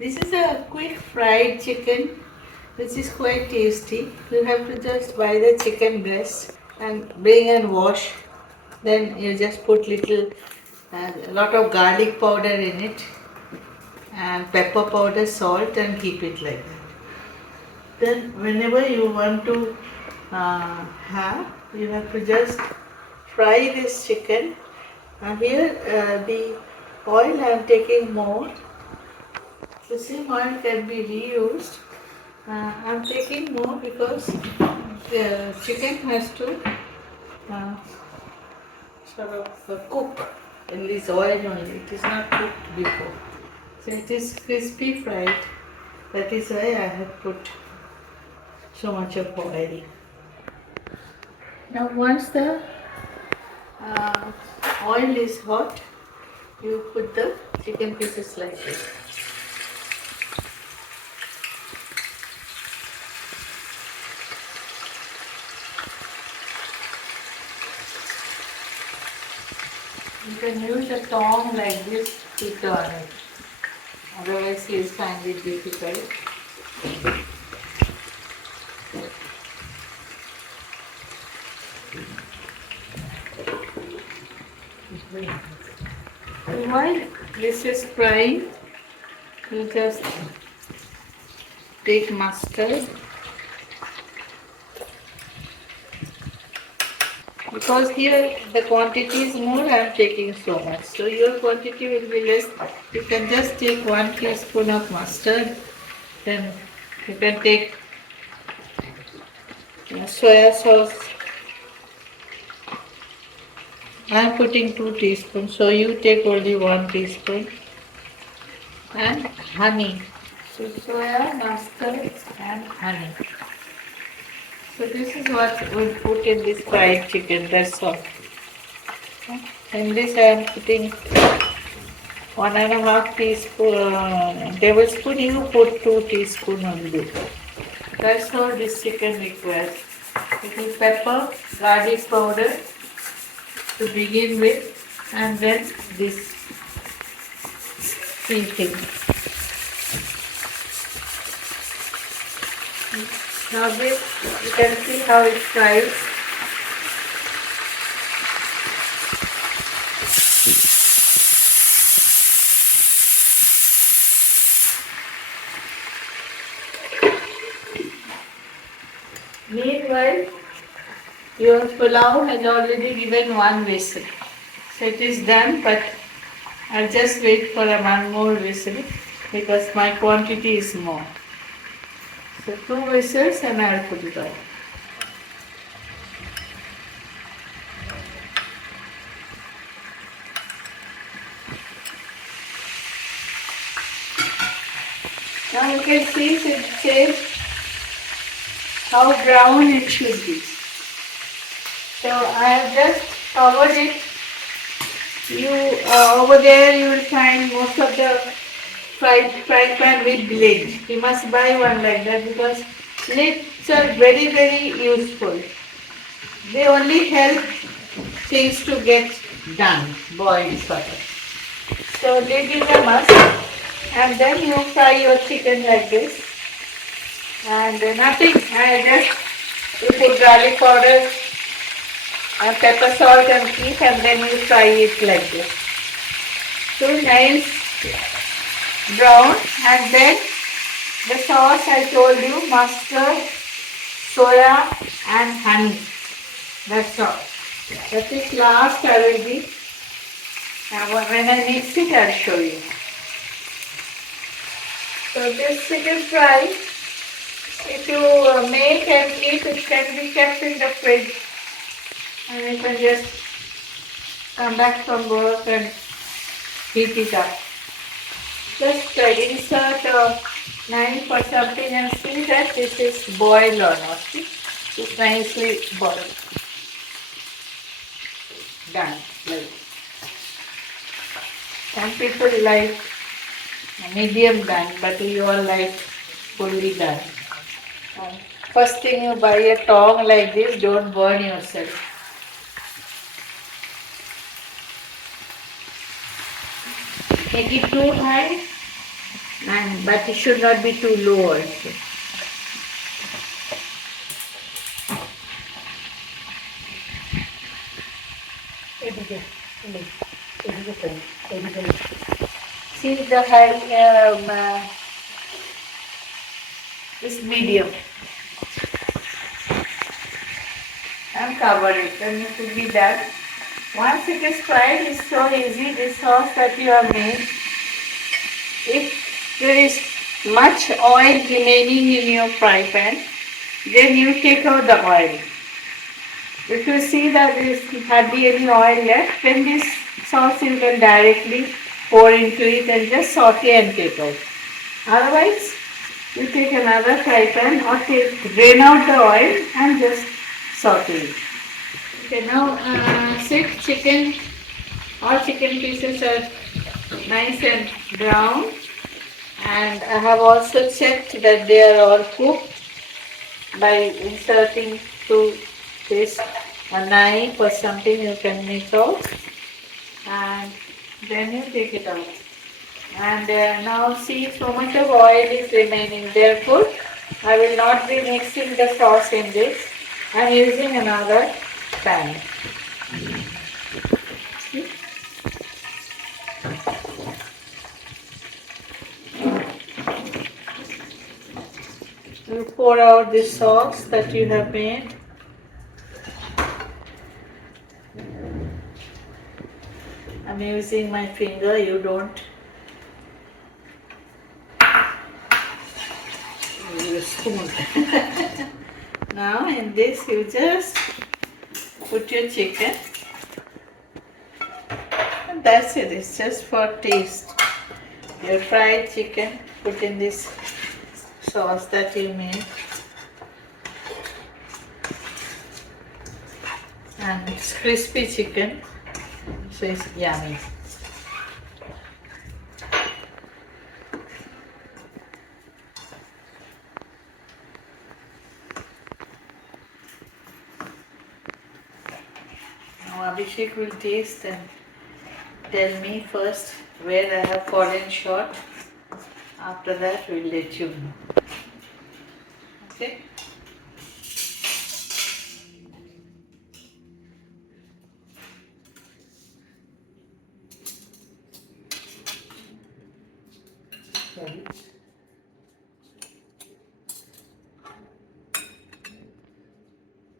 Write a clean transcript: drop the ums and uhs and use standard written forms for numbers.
This is a quick fried chicken which is quite tasty. You have to just buy the chicken breast and bring and wash. Then you just put a lot of garlic powder in it and pepper powder, salt and keep it like that. Then whenever you want to you have to just fry this chicken. Here the oil I am taking more. The same oil can be reused. I am taking more because the chicken has to uh, sort of cook in this oil only. It is not cooked before. So it is crispy fried. That is why I have put so much of oil. Now once the uh, oil is hot, you put the chicken pieces like this. You can use a tong like this to turn it. Otherwise you find it difficult. While this is frying, you just take mustard. Because here the quantity is more, I am taking so much. So your quantity will be less. You can just take 1 teaspoon of mustard. Then you can take soya sauce. I am putting 2 teaspoons, so you take only 1 teaspoon. And honey. So soya, mustard and honey. So this is what we'll put in this fried chicken, that's all. In this I am putting 1.5 teaspoon, tablespoon, you put 2 teaspoon only. That's all this chicken requires. Little pepper, garlic powder to begin with, and then this three things. Now this, you can see how it fries. Meanwhile, your pulao has already given 1 whistle. So it is done, but I'll just wait for one more whistle because my quantity is more. So 2 whistles and I'll put it on. Now you can see it says how brown it should be. So I have just covered it. Over there you will find most of the fry pan with lid. You must buy one like that because lids are very useful. They only help things to get done, boiled sort of. So lid is a must. And then you fry your chicken like this. And nothing, you put garlic powder and pepper salt and keep, and then you fry it like this. So nice brown, and then the sauce I told you, mustard, soya and honey. That's all. That is last I will be. When I mix it, I'll show you. So this chicken fry, if you make and keep, it can be kept in the fridge. And you can just come back from work and heat it up. Just insert a knife or something and see that this is boiled or not. See? It's nicely boiled. Done. Like. Some people like medium done, but you all like fully done. First thing you buy a tong like this, don't burn yourself. Make it too high, and but it should not be too low also. See the high this medium and cover it, and it will be done. Once it is fried, it's so easy. This sauce that you have made, if there is much oil remaining in your fry pan, then you take out the oil. If you see that there is hardly any oil left, then this sauce you can directly pour into it and just saute and take out. Otherwise, you take another fry pan or drain out the oil and just saute it. Okay, now six chicken, all chicken pieces are nice and brown, and I have also checked that they are all cooked by inserting through this a knife or something you can make out, and then you take it out. And now see, so much of oil is remaining, therefore I will not be mixing the sauce in this. I am using another pan. See? You pour out the sauce that you have made. I'm using my finger, you don't use a spoon. Now in this you just put your chicken, and that's it. It's just for taste. Your fried chicken, put in this sauce that you made, and it's crispy chicken, so it's yummy. Now Abhishek will taste and tell me first where I have fallen short. After that, we'll let you know. Okay? Sorry.